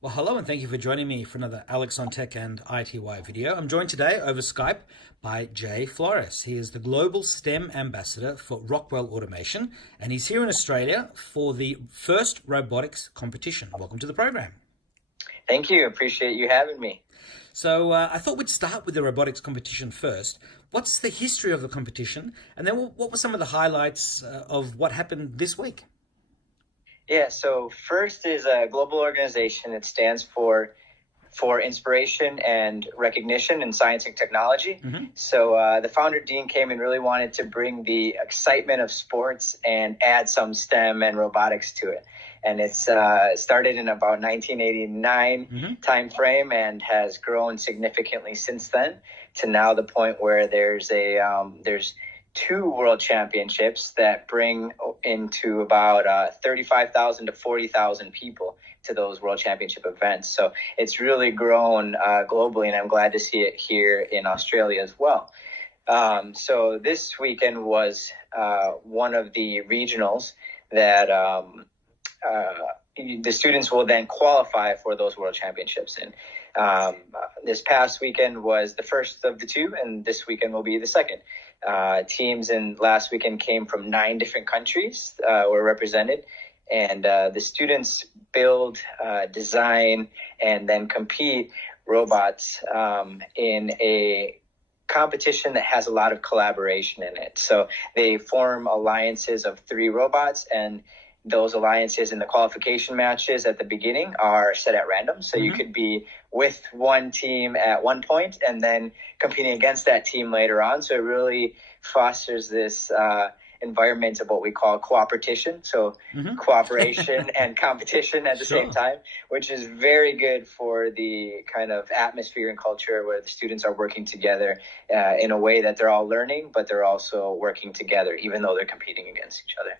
Well, hello and thank you for joining me for another Alex on Tech and ITY video. I'm joined today over Skype by Jay Flores. He is the Global STEM Ambassador for Rockwell Automation, and he's here in Australia for the FIRST Robotics Competition. Welcome to the program. Thank you. Appreciate you having me. So I thought we'd start with the robotics competition first. What's the history of the competition? And then what were some of the highlights of what happened this week? Yeah, so FIRST is a global organization. It stands for inspiration and recognition in science and technology. So the founder, Dean, came and really wanted to bring the excitement of sports and add some STEM and robotics to it. And it's started in about 1989 time frame and has grown significantly since then to now the point where there's two world championships that bring into about 35,000 to 40,000 people to those world championship events. So it's really grown globally, and I'm glad to see it here in Australia as well. So this weekend was one of the regionals that the students will then qualify for those world championships. And this past weekend was the first of the two, and this weekend will be the second. Teams in last weekend came from 9 different countries, were represented, and the students build, design, and then compete robots in a competition that has a lot of collaboration in it. So they form alliances of 3 robots, and those alliances in the qualification matches at the beginning are set at random. So you could be with one team at one point and then competing against that team later on. So it really fosters this environment of what we call cooperation. So cooperation and competition at the same time, which is very good for the kind of atmosphere and culture where the students are working together in a way that they're all learning, but they're also working together, even though they're competing against each other.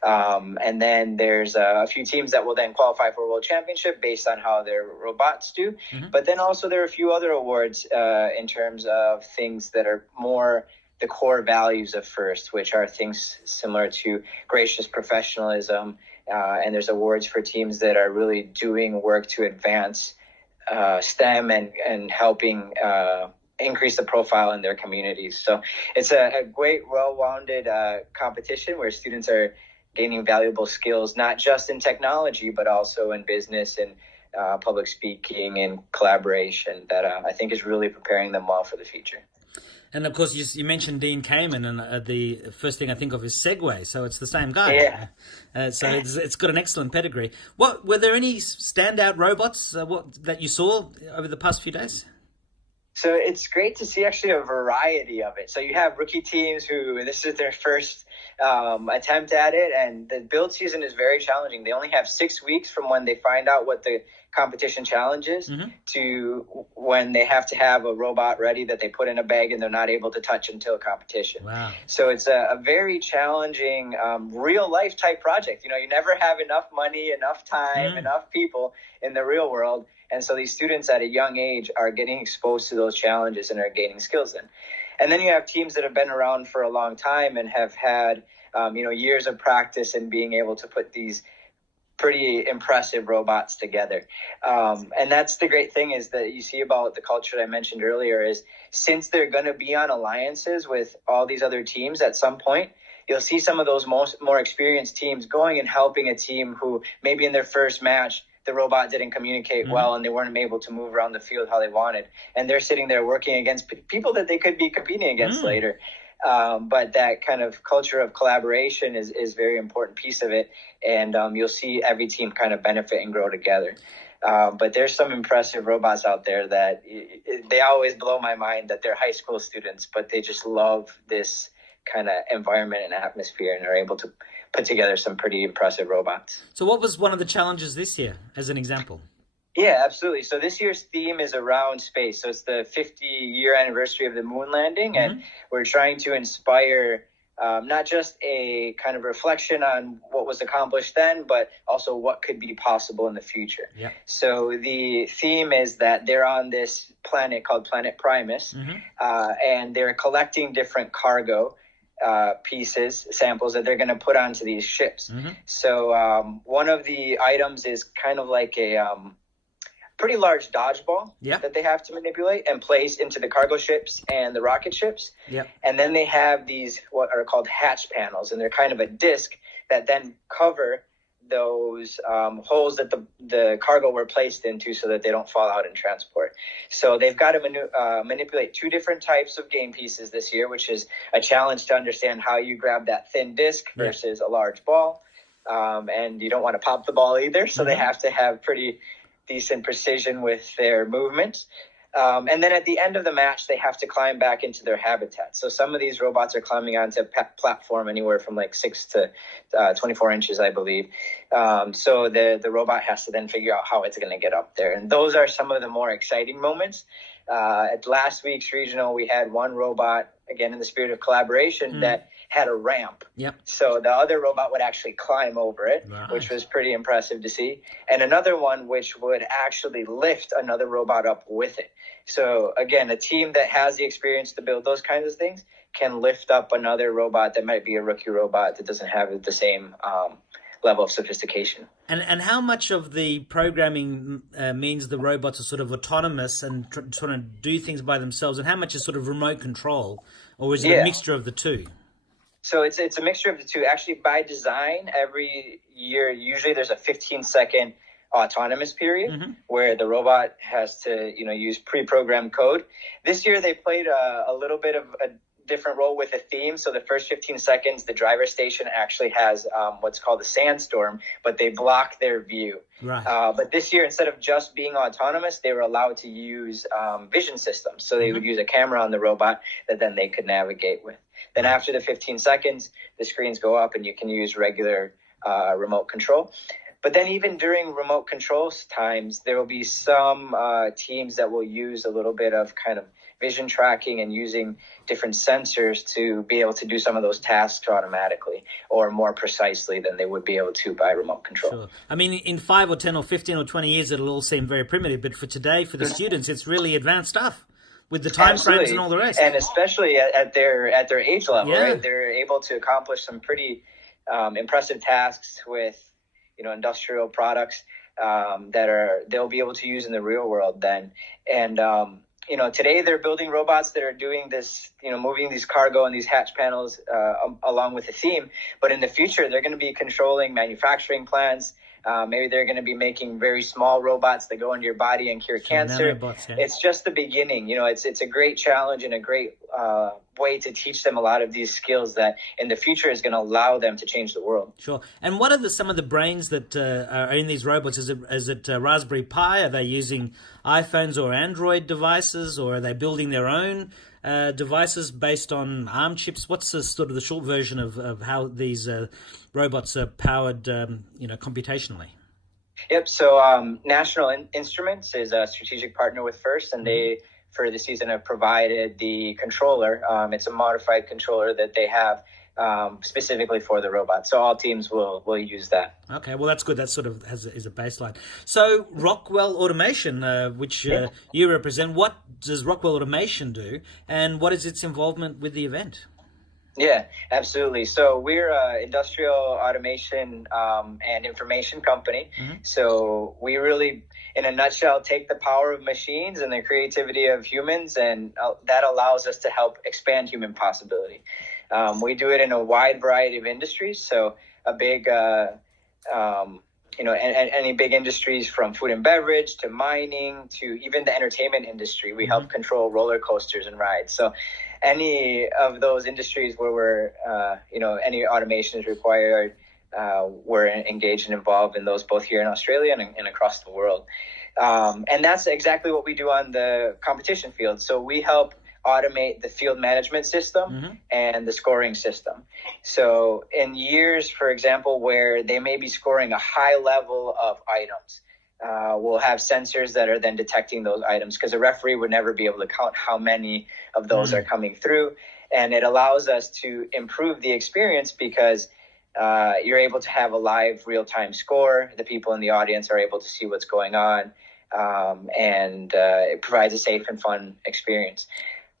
And then there's a few teams that will then qualify for a world championship based on how their robots do. But then also there are a few other awards in terms of things that are more the core values of FIRST, which are things similar to gracious professionalism. And there's awards for teams that are really doing work to advance STEM and helping increase the profile in their communities. So it's a great, well-rounded competition where students are gaining valuable skills, not just in technology, but also in business and public speaking and collaboration that I think is really preparing them well for the future. And of course, you mentioned Dean Kamen, and the first thing I think of is Segway. So it's the same guy. Yeah. So it's got an excellent pedigree. What were there any standout robots that you saw over the past few days? So it's great to see actually a variety of it. So you have rookie teams who this is their first attempt at it, and the build season is very challenging. They only have 6 weeks from when they find out what the competition challenge is to when they have to have a robot ready that they put in a bag and they're not able to touch until competition. Wow. So it's a very challenging real life type project. You know, you never have enough money, enough time, enough people in the real world. And so these students at a young age are getting exposed to those challenges and are gaining skills in. And then you have teams that have been around for a long time and have had, years of practice in being able to put these pretty impressive robots together. And that's the great thing is that you see about the culture that I mentioned earlier is since they're going to be on alliances with all these other teams at some point, you'll see some of those more experienced teams going and helping a team who maybe in their first match, the robot didn't communicate well and they weren't able to move around the field how they wanted. And they're sitting there working against people that they could be competing against later. But that kind of culture of collaboration is a very important piece of it. And you'll see every team kind of benefit and grow together. But there's some impressive robots out there that they always blow my mind that they're high school students, but they just love this kind of environment and atmosphere and are able to put together some pretty impressive robots. So what was one of the challenges this year, as an example? Yeah, absolutely. So this year's theme is around space. So it's the 50-year anniversary of the moon landing, and we're trying to inspire not just a kind of reflection on what was accomplished then, but also what could be possible in the future. Yeah. So the theme is that they're on this planet called Planet Primus, and they're collecting different cargo pieces, samples that they're going to put onto these ships. So one of the items is kind of like pretty large dodgeball Yep. that they have to manipulate and place into the cargo ships and the rocket ships. Yep. And then they have these what are called hatch panels, and they're kind of a disc that then cover those holes that the cargo were placed into so that they don't fall out in transport. So they've got to manipulate two different types of game pieces this year, which is a challenge to understand how you grab that thin disc versus a large ball. And you don't want to pop the ball either, so they have to have pretty decent precision with their movement. And then at the end of the match, they have to climb back into their habitat. So some of these robots are climbing onto a platform anywhere from like 6 to 24 inches, I believe. So the robot has to then figure out how it's going to get up there. And those are some of the more exciting moments. At last week's regional, we had one robot, again, in the spirit of collaboration, that had a ramp. Yep. So the other robot would actually climb over it, which was pretty impressive to see. And another one which would actually lift another robot up with it. So again, a team that has the experience to build those kinds of things can lift up another robot that might be a rookie robot that doesn't have the same level of sophistication. And how much of the programming means the robots are sort of autonomous and sort of do things by themselves, and how much is sort of remote control, or is it a mixture of the two? So it's a mixture of the two. Actually, by design, every year, usually there's a 15-second autonomous period where the robot has to, use pre-programmed code. This year, they played a little bit of a different role with a theme. So the first 15 seconds, the driver station actually has what's called a sandstorm, but they block their view. Right. But this year, instead of just being autonomous, they were allowed to use vision systems. So they would use a camera on the robot that then they could navigate with. Then after the 15 seconds, the screens go up and you can use regular remote control. But then even during remote control times, there will be some teams that will use a little bit of kind of vision tracking and using different sensors to be able to do some of those tasks automatically or more precisely than they would be able to by remote control. Sure. I mean, in 5 or 10 or 15 or 20 years, it'll all seem very primitive. But for today, for the students, it's really advanced stuff with the time frames and all the rest. And especially at their age level, right? They're able to accomplish some pretty impressive tasks with industrial products that they'll be able to use in the real world then. And today they're building robots that are doing this, moving these cargo and these hatch panels along with the theme. But in the future, they're going to be controlling manufacturing plants. Maybe they're going to be making very small robots that go into your body and cure cancer. Nanobots, It's just the beginning. It's a great challenge and a great way to teach them a lot of these skills that in the future is going to allow them to change the world. Sure. And what are some of the brains that are in these robots? Is it Raspberry Pi? Are they using iPhones or Android devices, or are they building their own devices based on ARM chips? What's the sort of the short version of how these robots are powered, computationally? Yep. So National Instruments is a strategic partner with FIRST, and they, for the season, have provided the controller. It's a modified controller that they have specifically for the robot. So all teams will use that. Okay, well, that's good. That sort of is a baseline. So Rockwell Automation, which you represent, what does Rockwell Automation do, and what is its involvement with the event? Yeah, absolutely. So we're an industrial automation and information company. So we really, in a nutshell, take the power of machines and the creativity of humans, and that allows us to help expand human possibility. We do it in a wide variety of industries. So a big, any big industries from food and beverage to mining to even the entertainment industry. We help control roller coasters and rides. So any of those industries where we're, any automation is required, we're engaged and involved in those both here in Australia and across the world. And that's exactly what we do on the competition field. So we help automate the field management system and the scoring system. So in years, for example, where they may be scoring a high level of items, we'll have sensors that are then detecting those items, because a referee would never be able to count how many of those are coming through. And it allows us to improve the experience because you're able to have a live real-time score. The people in the audience are able to see what's going on, and it provides a safe and fun experience.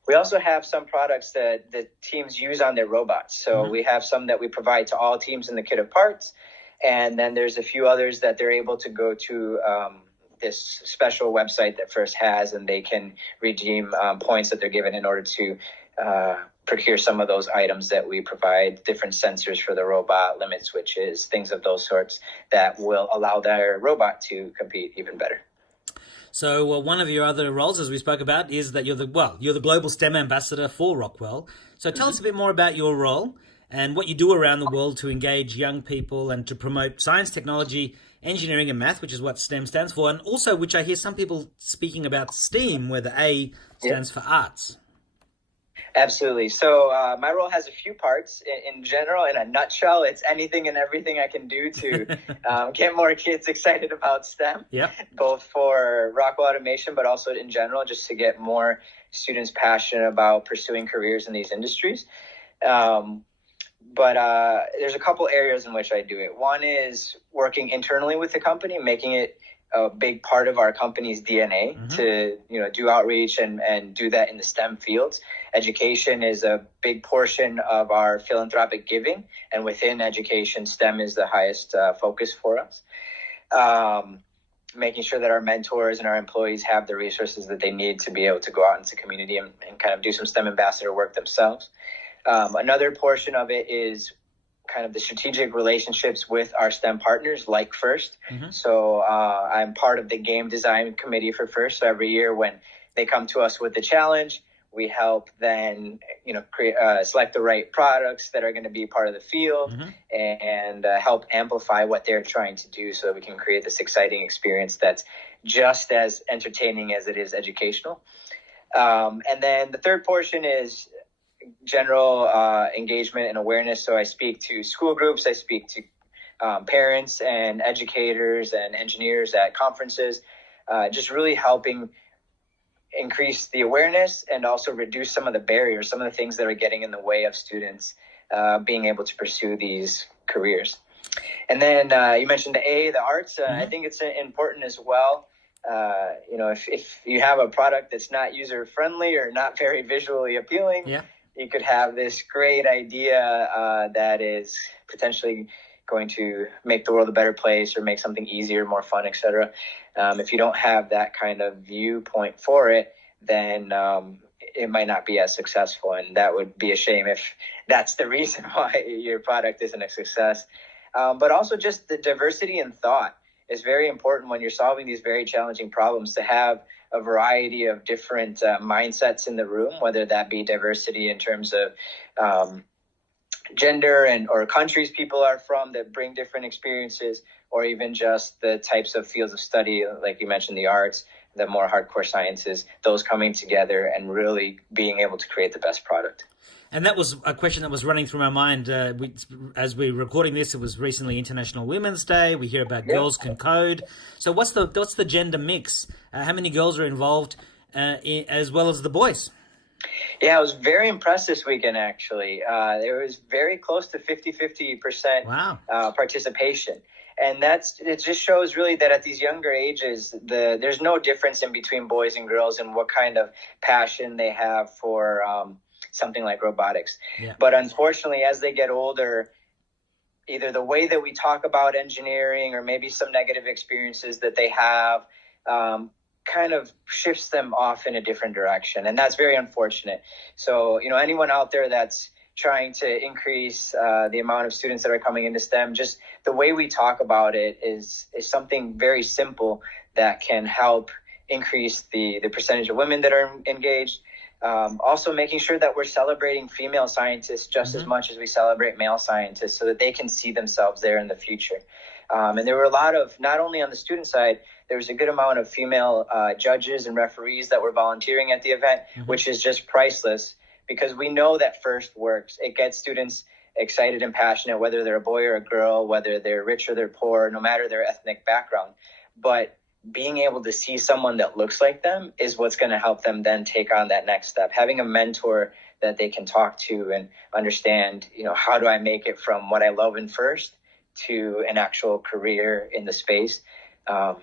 We also have some products that the teams use on their robots. So we have some that we provide to all teams in the kit of parts. And then there's a few others that they're able to go to this special website that FIRST has, and they can redeem points that they're given in order to procure some of those items that we provide, different sensors for the robot, limit switches, things of those sorts that will allow their robot to compete even better. So one of your other roles, as we spoke about, is that you're the global STEM ambassador for Rockwell. So tell us a bit more about your role and what you do around the world to engage young people and to promote science, technology, engineering, and math, which is what STEM stands for, and also which I hear some people speaking about STEAM, where the A stands for arts. Absolutely. So my role has a few parts. In general, in a nutshell, it's anything and everything I can do to get more kids excited about STEM, both for Rockwell Automation, but also in general, just to get more students passionate about pursuing careers in these industries. But there's a couple areas in which I do it. One is working internally with the company, making it a big part of our company's DNA to do outreach and do that in the STEM fields. Education is a big portion of our philanthropic giving, and within education, STEM is the highest focus for us. Making sure that our mentors and our employees have the resources that they need to be able to go out into the community and kind of do some STEM ambassador work themselves. Another portion of it is kind of the strategic relationships with our STEM partners like FIRST. So I'm part of the game design committee for FIRST. So every year when they come to us with the challenge, we help then select the right products that are going to be part of the field and help amplify what they're trying to do so that we can create this exciting experience that's just as entertaining as it is educational. And then the third portion is general engagement and awareness. So I speak to school groups, I speak to parents and educators and engineers at conferences, just really helping increase the awareness and also reduce some of the barriers, some of the things that are getting in the way of students being able to pursue these careers. And then you mentioned the arts. I think it's important as well. If you have a product that's not user friendly or not very visually appealing, you could have this great idea that is potentially going to make the world a better place or make something easier, more fun, etc. If you don't have that kind of viewpoint for it, then it might not be as successful. And that would be a shame if that's the reason why your product isn't a success. But also just the diversity in thought is very important when you're solving these very challenging problems, to have a variety of different mindsets in the room, whether that be diversity in terms of gender or countries people are from that bring different experiences, or even just the types of fields of study, like you mentioned, the arts, the more hardcore sciences, those coming together and really being able to create the best product. And that was a question that was running through my mind. As we're recording this, it was recently International Women's Day. We hear about Girls Can Code. So what's the gender mix? How many girls are involved as well as the boys? Yeah, it was very impressed this weekend, actually. There was very close to 50% participation. And it just shows really that at these younger ages, there's no difference in between boys and girls and what kind of passion they have for something like robotics. But unfortunately, as they get older, either the way that we talk about engineering or maybe some negative experiences that they have kind of shifts them off in a different direction. And that's very unfortunate. So, anyone out there that's trying to increase the amount of students that are coming into STEM, just the way we talk about it is something very simple that can help increase the percentage of women that are engaged. Also making sure that we're celebrating female scientists just as much as we celebrate male scientists, so that they can see themselves there in the future. And there were a lot of, not only on the student side, there was a good amount of female judges and referees that were volunteering at the event, which is just priceless, because we know that FIRST works. It gets students excited and passionate, whether they're a boy or a girl, whether they're rich or they're poor, no matter their ethnic background. But being able to see someone that looks like them is what's going to help them then take on that next step. Having a mentor that they can talk to and understand, how do I make it from what I love in FIRST to an actual career in the space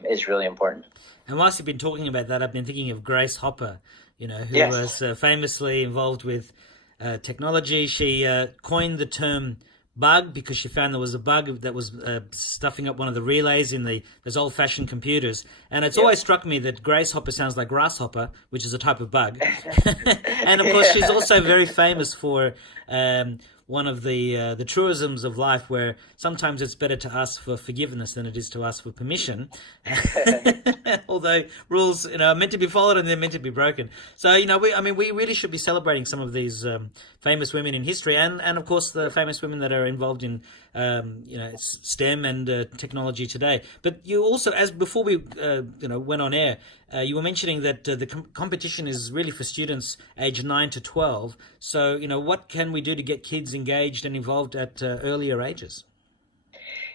is really important. And whilst you've been talking about that, I've been thinking of Grace Hopper, who was famously involved with technology. She coined the term bug because she found there was a bug that was stuffing up one of the relays in those old-fashioned computers. And it's always struck me that grasshopper sounds like grasshopper, which is a type of bug. And of course, she's also very famous for one of the truisms of life, where sometimes it's better to ask for forgiveness than it is to ask for permission. Although rules, are meant to be followed and they're meant to be broken. So, we really should be celebrating some of these famous women in history, and of course the famous women that are involved in STEM and technology today. But you also, as before we went on air, you were mentioning that the competition is really for students aged 9 to 12. So, what can we do to get kids engaged and involved at earlier ages?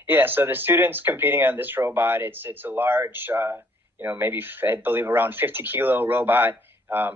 Yeah, so the students competing on this robot, it's a large, maybe I believe around 50 kilo robot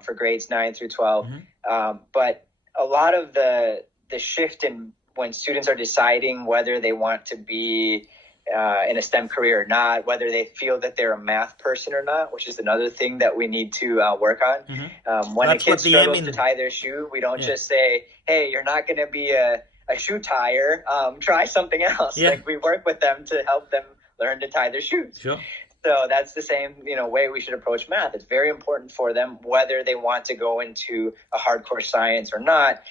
for grades 9 through 12. Mm-hmm. But a lot of the shift in when students are deciding whether they want to be in a STEM career or not, whether they feel that they're a math person or not, which is another thing that we need to work on. Mm-hmm. When a kid struggles to tie their shoe, we don't just say, hey, you're not going to be a shoe tire, try something else. Yeah. Like, we work with them to help them learn to tie their shoes. Sure. So that's the same, way we should approach math. It's very important for them, whether they want to go into a hardcore science or not.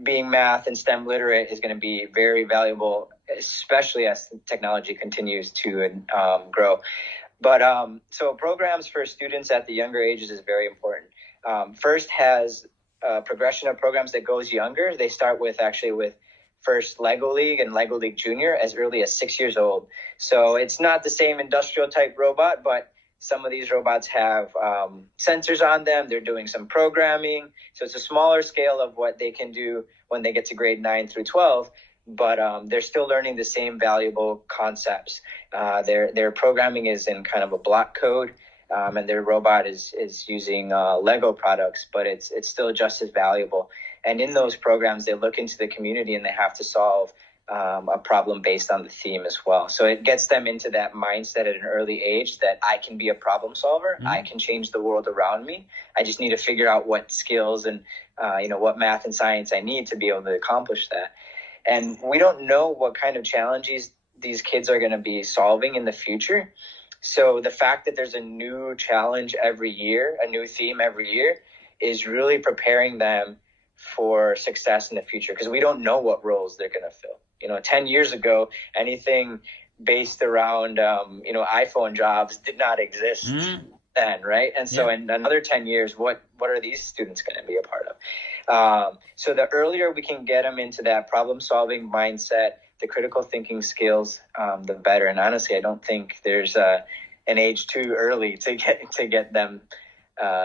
Being math and STEM literate is going to be very valuable, especially as technology continues to grow. But so programs for students at the younger ages is very important. FIRST has a progression of programs that goes younger. They start with FIRST Lego League and Lego League Junior as early as 6 years old. So it's not the same industrial type robot, but some of these robots have sensors on them. They're doing some programming. So it's a smaller scale of what they can do when they get to grade 9 through 12. But they're still learning the same valuable concepts. Their programming is in kind of a block code, and their robot is using Lego products, but it's still just as valuable. And in those programs, they look into the community and they have to solve a problem based on the theme as well. So it gets them into that mindset at an early age that I can be a problem solver. Mm-hmm. I can change the world around me. I just need to figure out what skills and what math and science I need to be able to accomplish that. And we don't know what kind of challenges these kids are going to be solving in the future. So the fact that there's a new challenge every year, a new theme every year, is really preparing them for success in the future, because we don't know what roles they're going to fill. 10 years ago, anything based around, iPhone jobs did not exist then, right? And so in another 10 years, what are these students going to be a part of? So the earlier we can get them into that problem-solving mindset, the critical thinking skills, the better. And honestly, I don't think there's an age too early to get them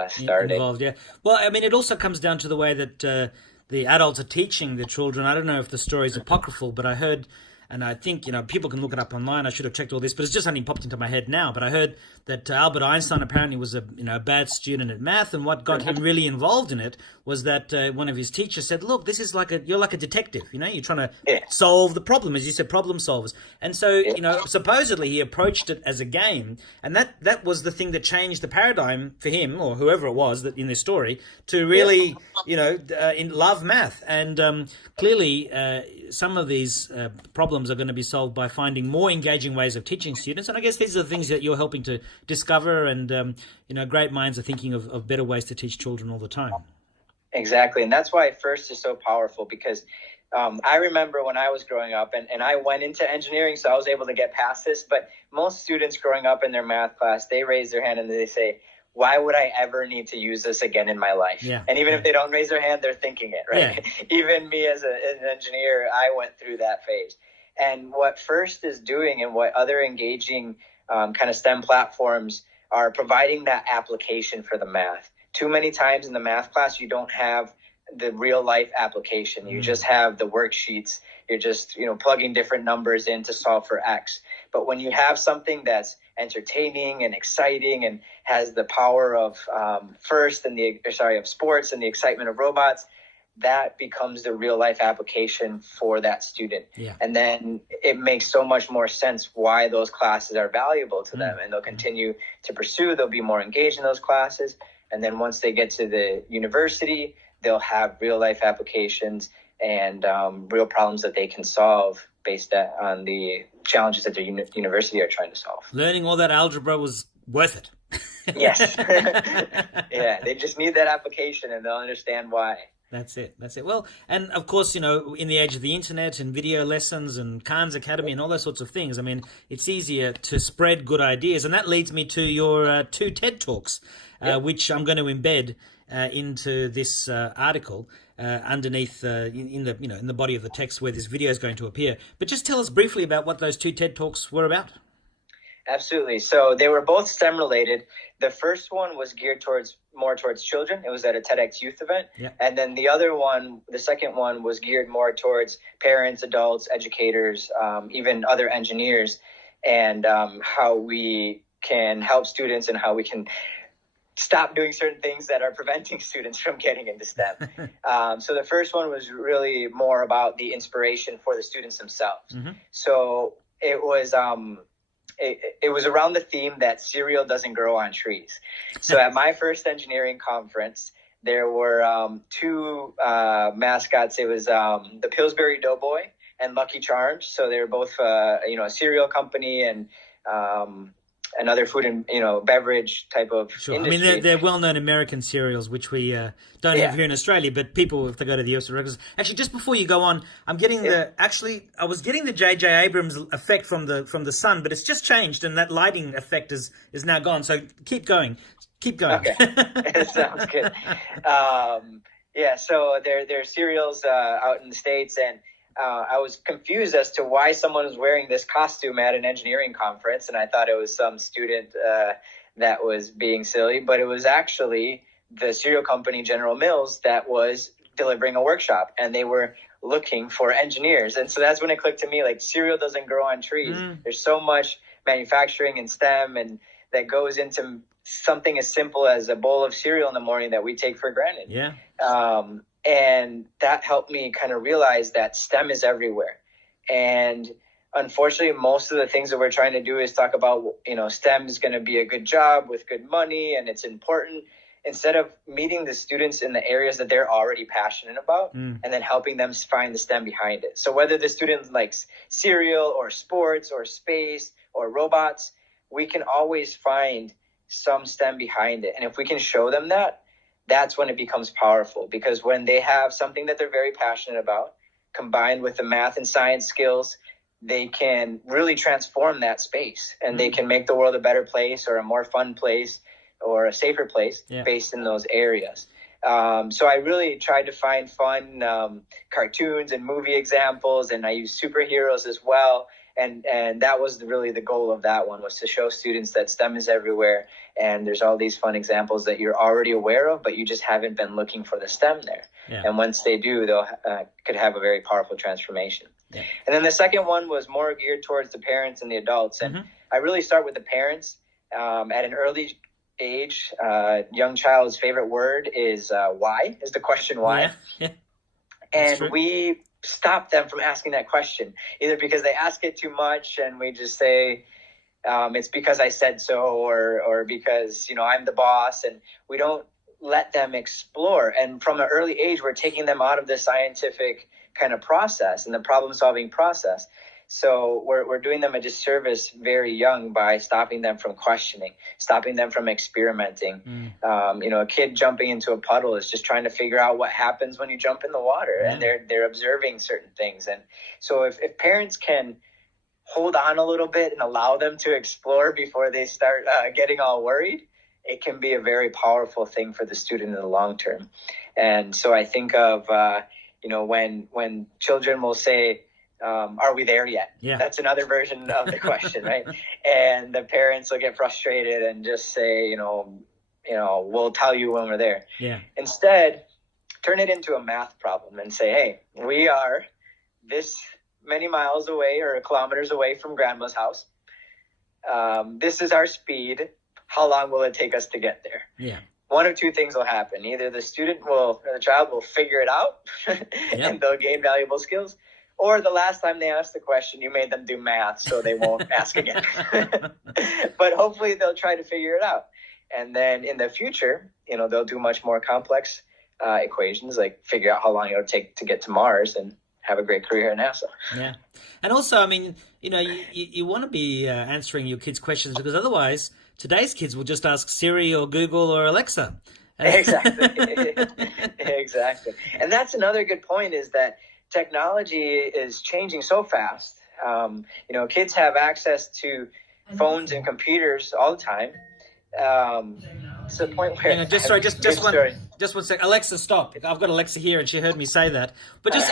started. Involved, yeah. Well, I mean, it also comes down to the way that the adults are teaching the children. I don't know if the story is apocryphal, but I heard, and I think, people can look it up online. I should have checked all this, but it's just something popped into my head now. But I heard that Albert Einstein apparently was a bad student at math, and what got him really involved in it was that one of his teachers said, "Look, this is you're like a detective. You're trying to solve the problem, as you said, problem solvers." And so, supposedly he approached it as a game, and that was the thing that changed the paradigm for him, or whoever it was that in this story, to really, love math. And clearly, some of these problems are going to be solved by finding more engaging ways of teaching students. And I guess these are the things that you're helping to discover, and great minds are thinking of better ways to teach children all the time. Exactly. And that's why FIRST is so powerful, because I remember when I was growing up, and I went into engineering, so I was able to get past this, but most students growing up in their math class, they raise their hand and they say, why would I ever need to use this again in my life? Yeah. And even if they don't raise their hand, they're thinking it, right? Yeah. Even me as an engineer, I went through that phase. And what FIRST is doing, and what other engaging kind of STEM platforms are providing, that application for the math. Too many times in the math class, you don't have the real life application. You just have the worksheets. You're just, plugging different numbers in to solve for X. But when you have something that's entertaining and exciting and has the power of of sports and the excitement of robots, that becomes the real life application for that student. Yeah. And then it makes so much more sense why those classes are valuable to them, and they'll continue to pursue. They'll be more engaged in those classes. And then once they get to the university, they'll have real life applications and real problems that they can solve based on the challenges that their university are trying to solve. Learning all that algebra was worth it. Yes. Yeah, they just need that application and they'll understand why. That's it. That's it. Well, and of course, in the age of the internet and video lessons and Khan's Academy and all those sorts of things, I mean, it's easier to spread good ideas. And that leads me to your 2 TED Talks, which I'm going to embed into this article underneath in the body of the text where this video is going to appear. But just tell us briefly about what those 2 TED Talks were about. Absolutely. So they were both STEM related. The first one was geared more towards children. It was at a TEDx youth event. Yeah. And then the second one was geared more towards parents, adults, educators, even other engineers, and how we can help students and how we can stop doing certain things that are preventing students from getting into STEM. So the first one was really more about the inspiration for the students themselves. Mm-hmm. So it was it was around the theme that cereal doesn't grow on trees. So at my first engineering conference, there were 2 mascots. It was the Pillsbury Doughboy and Lucky Charms. So they were both a cereal company and another food and beverage type of Sure. industry. I mean, they're well-known American cereals, which we don't have here in Australia. But people, if they go to the US, recognize. Actually, just before you go on, I'm getting I was getting the J.J. Abrams effect from the sun, but it's just changed, and that lighting effect is now gone. So keep going. Okay, sounds good. So they're cereals out in the States, and I was confused as to why someone was wearing this costume at an engineering conference, and I thought it was some student that was being silly, but it was actually the cereal company General Mills that was delivering a workshop, and they were looking for engineers. And so that's when it clicked to me, like, cereal doesn't grow on trees. There's so much manufacturing and STEM and that goes into something as simple as a bowl of cereal in the morning that we take for granted. Yeah. And that helped me kind of realize that STEM is everywhere. And unfortunately, most of the things that we're trying to do is talk about, STEM is going to be a good job with good money and it's important, instead of meeting the students in the areas that they're already passionate about and then helping them find the STEM behind it. So whether the student likes cereal or sports or space or robots, we can always find some STEM behind it. And if we can show them that, that's when it becomes powerful, because when they have something that they're very passionate about, combined with the math and science skills, they can really transform that space and they can make the world a better place or a more fun place or a safer place based in those areas. So I really tried to find fun cartoons and movie examples, and I used superheroes as well. And that was really the goal of that one, was to show students that STEM is everywhere. And there's all these fun examples that you're already aware of, but you just haven't been looking for the STEM there. Yeah. And once they do, they'll could have a very powerful transformation. Yeah. And then the second one was more geared towards the parents and the adults. And I really start with the parents. At an early age, young child's favorite word is why, is the question why. Yeah. And we stop them from asking that question, either because they ask it too much and we just say, it's because I said so, or because, I'm the boss, and we don't let them explore. And from an early age, we're taking them out of the scientific kind of process and the problem-solving process. So we're doing them a disservice very young by stopping them from questioning, stopping them from experimenting. A kid jumping into a puddle is just trying to figure out what happens when you jump in the water, and they're observing certain things. And so if parents can hold on a little bit and allow them to explore before they start getting all worried, it can be a very powerful thing for the student in the long term. And so I think of, when children will say, are we there yet? Yeah. That's another version of the question, right? And the parents will get frustrated and just say, we'll tell you when we're there. Yeah. Instead, turn it into a math problem and say, hey, we are this many miles away or kilometers away from grandma's house. This is our speed. How long will it take us to get there? Yeah. One of two things will happen. Either the child will figure it out and they'll gain valuable skills, or the last time they asked the question, you made them do math, so they won't ask again. But hopefully they'll try to figure it out. And then in the future, they'll do much more complex equations, like figure out how long it would take to get to Mars and have a great career at NASA. Yeah. And also, I mean, you want to be answering your kids' questions, because otherwise today's kids will just ask Siri or Google or Alexa. Exactly. Exactly. And that's another good point, is that technology is changing so fast. Kids have access to phones and computers all the time. To the point where just one sec. Alexa, stop. I've got Alexa here, and she heard me say that. But just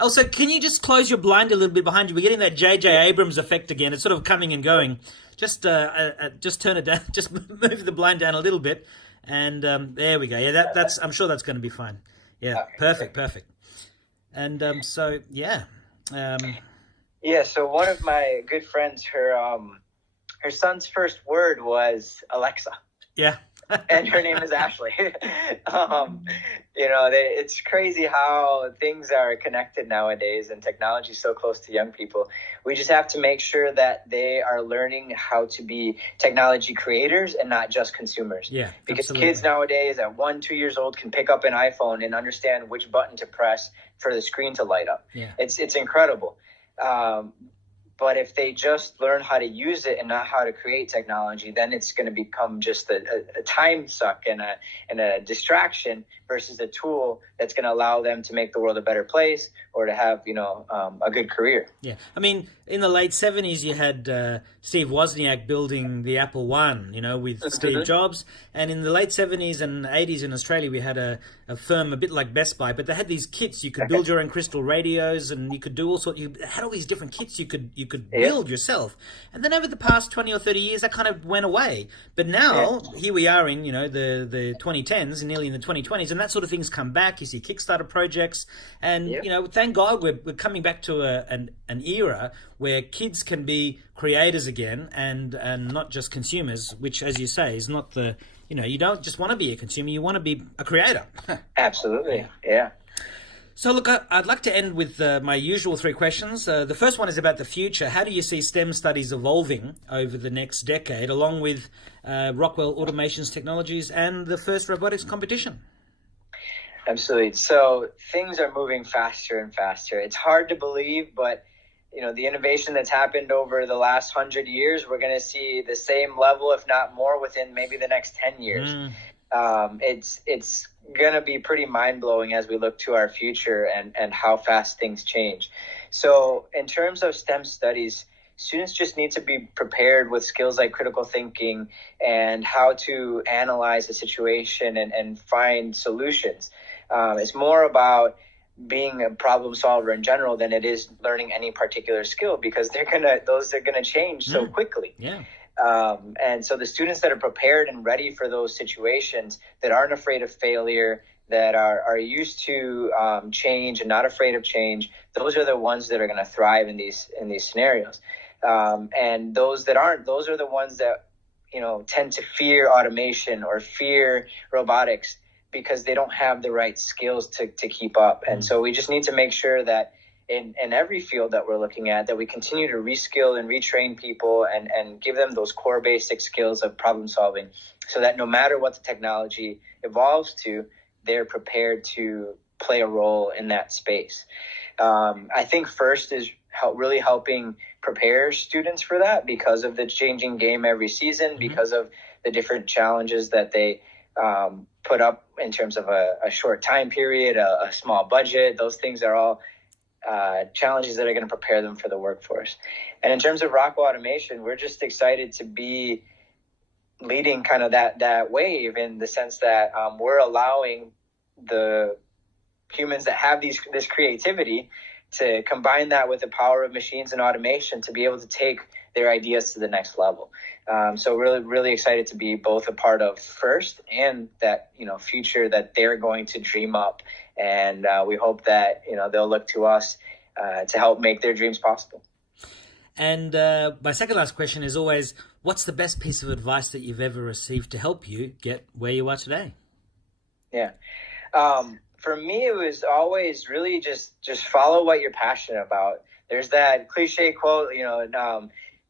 also, can you just close your blind a little bit behind you? We're getting that J.J. Abrams effect again. It's sort of coming and going. Just turn it down. Just move the blind down a little bit, and there we go. Yeah, that's. I'm sure that's going to be fine. Yeah, okay, perfect. And yeah. So one of my good friends, her son's first word was Alexa. Yeah. And her name is Ashley. It's crazy how things are connected nowadays, and technology is so close to young people. We just have to make sure that they are learning how to be technology creators and not just consumers. Yeah, because absolutely. Kids nowadays at 1-2 years old can pick up an iPhone and understand which button to press for the screen to light up. Yeah. It's incredible. But if they just learn how to use it and not how to create technology, then it's going to become just a time suck and a distraction versus a tool that's going to allow them to make the world a better place or to have, a good career. Yeah. I mean, in the late 70s, you had Steve Wozniak building the Apple One, with Steve Jobs. And in the late 70s and 80s in Australia, we had a firm a bit like Best Buy, but they had these kits. You could build your own crystal radios, and you could do all sorts. You had all these different kits you could build yourself. And then over the past 20 or 30 years, that kind of went away. But now, here we are in, the 2010s and nearly in the 2020s, and that sort of thing's come back. You see Kickstarter projects, and, thank God we're coming back to an era where kids can be creators again and not just consumers, which, as you say, is not the, you don't just want to be a consumer, you want to be a creator. Absolutely, yeah. So look, I'd like to end with my usual three questions. The first one is about the future. How do you see STEM studies evolving over the next decade, along with Rockwell Automation's technologies and the FIRST Robotics Competition? Absolutely. So things are moving faster and faster. It's hard to believe, but the innovation that's happened over the last 100 years, we're going to see the same level, if not more, within maybe the next 10 years. It's going to be pretty mind-blowing as we look to our future and how fast things change. So in terms of STEM studies, students just need to be prepared with skills like critical thinking and how to analyze a situation and find solutions. It's more about being a problem solver in general than it is learning any particular skill, because those are gonna change so quickly. Yeah. And so the students that are prepared and ready for those situations, that aren't afraid of failure, that are used to change and not afraid of change, those are the ones that are going to thrive in these scenarios. And those that aren't, those are the ones that tend to fear automation or fear robotics, because they don't have the right skills to keep up. And so we just need to make sure that in every field that we're looking at, that we continue to reskill and retrain people and give them those core basic skills of problem solving, so that no matter what the technology evolves to, they're prepared to play a role in that space. I think FIRST is really helping prepare students for that, because of the changing game every season, because of the different challenges that they put up in terms of a short time period, a small budget. Those things are all challenges that are going to prepare them for the workforce. And in terms of Rockwell Automation, we're just excited to be leading kind of that wave, in the sense that we're allowing the humans that have this creativity to combine that with the power of machines and automation to be able to take their ideas to the next level. So really, really excited to be both a part of FIRST and that, future that they're going to dream up. And we hope that, they'll look to us to help make their dreams possible. And my second last question is always, what's the best piece of advice that you've ever received to help you get where you are today? Yeah. For me, it was always really just follow what you're passionate about. There's that cliche quote,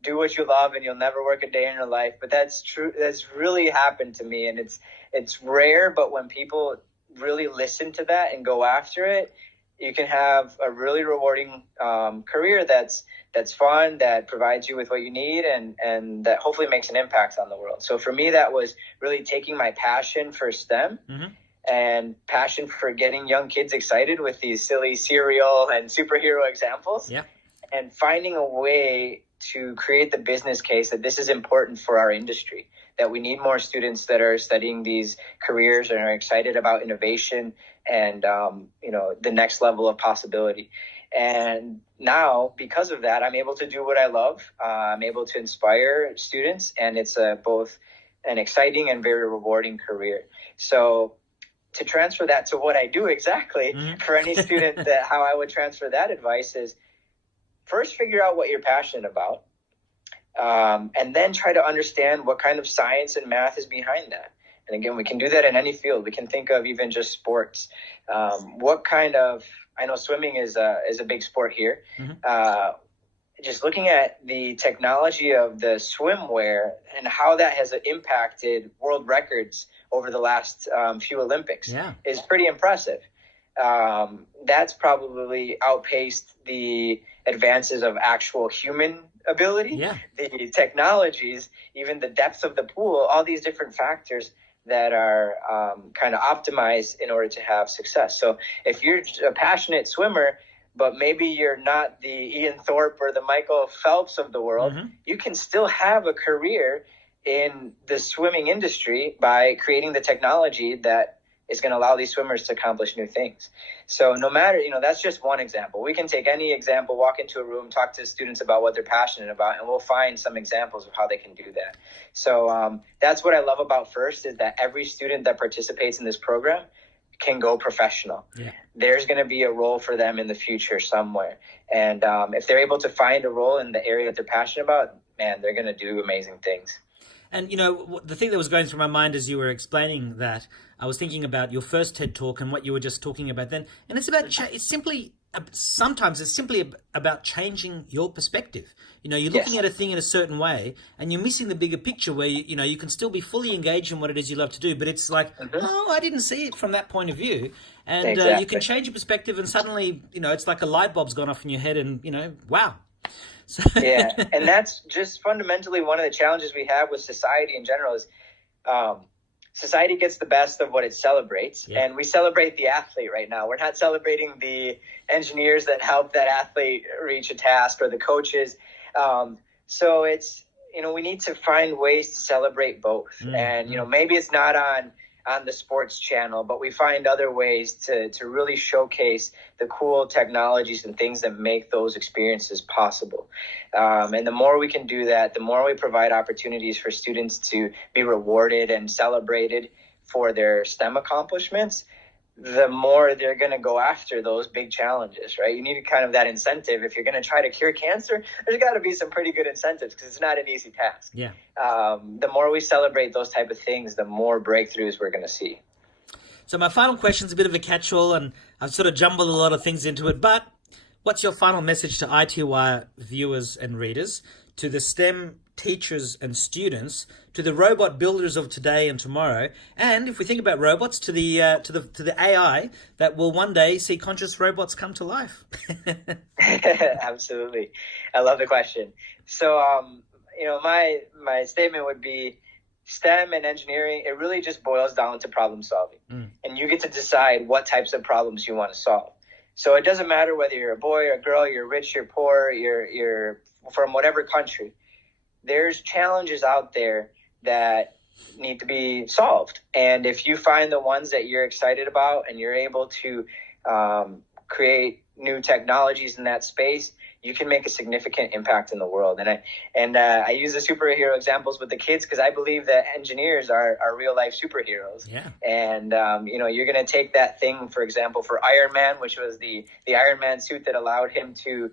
do what you love and you'll never work a day in your life. But that's true. That's really happened to me. And it's rare. But when people really listen to that and go after it, you can have a really rewarding career that's fun, that provides you with what you need, and that hopefully makes an impact on the world. So for me, that was really taking my passion for STEM and passion for getting young kids excited with these silly serial and superhero examples, and finding a way to create the business case that this is important for our industry, that we need more students that are studying these careers and are excited about innovation and the next level of possibility. And now, because of that, I'm able to do what I love. I'm able to inspire students, and it's both an exciting and very rewarding career. So to transfer that to what I do exactly for any student, that how I would transfer that advice is, first figure out what you're passionate about, and then try to understand what kind of science and math is behind that. And again, we can do that in any field. We can think of even just sports. I know swimming is a big sport here. Just looking at the technology of the swimwear and how that has impacted world records over the last few Olympics is pretty impressive. That's probably outpaced the advances of actual human ability, the technologies, even the depth of the pool, all these different factors that are kind of optimized in order to have success. So if you're a passionate swimmer, but maybe you're not the Ian Thorpe or the Michael Phelps of the world, you can still have a career in the swimming industry by creating the technology that is going to allow these swimmers to accomplish new things. So no matter, that's just one example. We can take any example, walk into a room, talk to students about what they're passionate about, and we'll find some examples of how they can do that. So that's what I love about FIRST, is that every student that participates in this program can go professional. There's going to be a role for them in the future somewhere. And if they're able to find a role in the area that they're passionate about, man, they're going to do amazing things. And, the thing that was going through my mind as you were explaining that, I was thinking about your first TED Talk and what you were just talking about then. And sometimes it's simply about changing your perspective. You're looking at a thing in a certain way and you're missing the bigger picture where, you can still be fully engaged in what it is you love to do. But it's like, oh, I didn't see it from that point of view. And you can change your perspective and suddenly, it's like a light bulb's gone off in your head and, wow. So and that's just fundamentally one of the challenges we have with society in general is society gets the best of what it celebrates, and we celebrate the athlete right now. We're not celebrating the engineers that help that athlete reach a task or the coaches. So it's, we need to find ways to celebrate both. And, maybe it's not on the sports channel, but we find other ways to really showcase the cool technologies and things that make those experiences possible. And the more we can do that, the more we provide opportunities for students to be rewarded and celebrated for their STEM accomplishments, the more they're going to go after those big challenges, right? You need kind of that incentive. If you're going to try to cure cancer, there's got to be some pretty good incentives because it's not an easy task. The more we celebrate those type of things, the more breakthroughs we're going to see. So my final question is a bit of a catch-all, and I've sort of jumbled a lot of things into it, but what's your final message to ITY viewers and readers, to the STEM teachers and students, to the robot builders of today and tomorrow, and if we think about robots, to the AI that will one day see conscious robots come to life? Absolutely. I love the question. So, my statement would be, STEM and engineering, it really just boils down to problem solving. And you get to decide what types of problems you want to solve. So it doesn't matter whether you're a boy or a girl, you're rich, you're poor, you're from whatever country. There's challenges out there that need to be solved. And if you find the ones that you're excited about and you're able to create new technologies in that space, you can make a significant impact in the world. And I use the superhero examples with the kids because I believe that engineers are real life superheroes. And you're going to take that thing, for example, for Iron Man, which was the Iron Man suit that allowed him to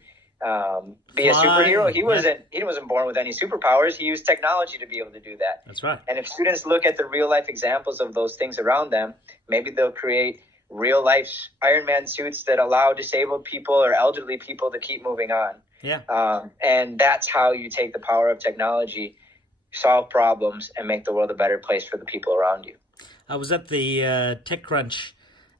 be a superhero. He wasn't born with any superpowers. He used technology to be able to do that. That's right. And if students look at the real life examples of those things around them, maybe they'll create real life Iron Man suits that allow disabled people or elderly people to keep moving on. And that's how you take the power of technology, solve problems, and make the world a better place for the people around you. I was at the TechCrunch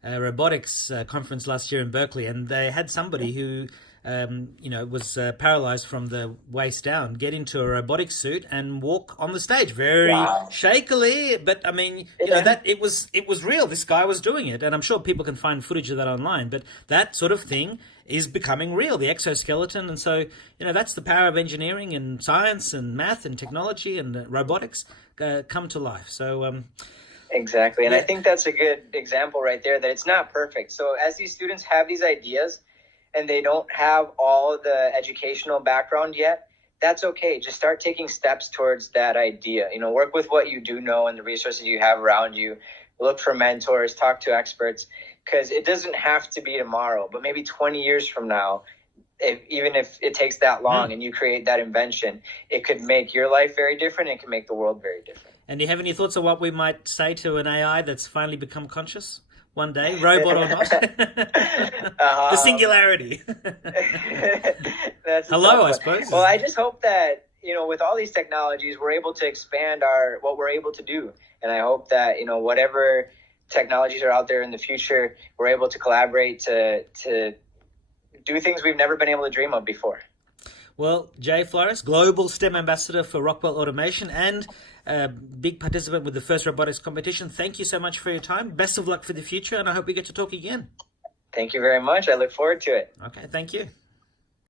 robotics conference last year in Berkeley, and they had somebody who was paralyzed from the waist down, get into a robotic suit and walk on the stage very shakily. But I mean, that it was real. This guy was doing it, and I'm sure people can find footage of that online. But that sort of thing is becoming real, the exoskeleton. And so, that's the power of engineering and science and math and technology and robotics come to life. So exactly. And I think that's a good example right there, that it's not perfect. So as these students have these ideas and they don't have all the educational background yet, that's okay. Just start taking steps towards that idea. Work with what you do know and the resources you have around you. Look for mentors, talk to experts, because it doesn't have to be tomorrow, but maybe 20 years from now, even if it takes that long and you create that invention, it could make your life very different. It can make the world very different. And do you have any thoughts on what we might say to an AI that's finally become conscious? One day, robot or not? The singularity. That's hello, I suppose. Well, I just hope that, with all these technologies, we're able to expand what we're able to do. And I hope that, whatever technologies are out there in the future, we're able to collaborate to do things we've never been able to dream of before. Well, Jay Flores, Global STEM Ambassador for Rockwell Automation and a big participant with the FIRST Robotics Competition. Thank you so much for your time. Best of luck for the future, and I hope we get to talk again. Thank you very much. I look forward to it. Okay, thank you.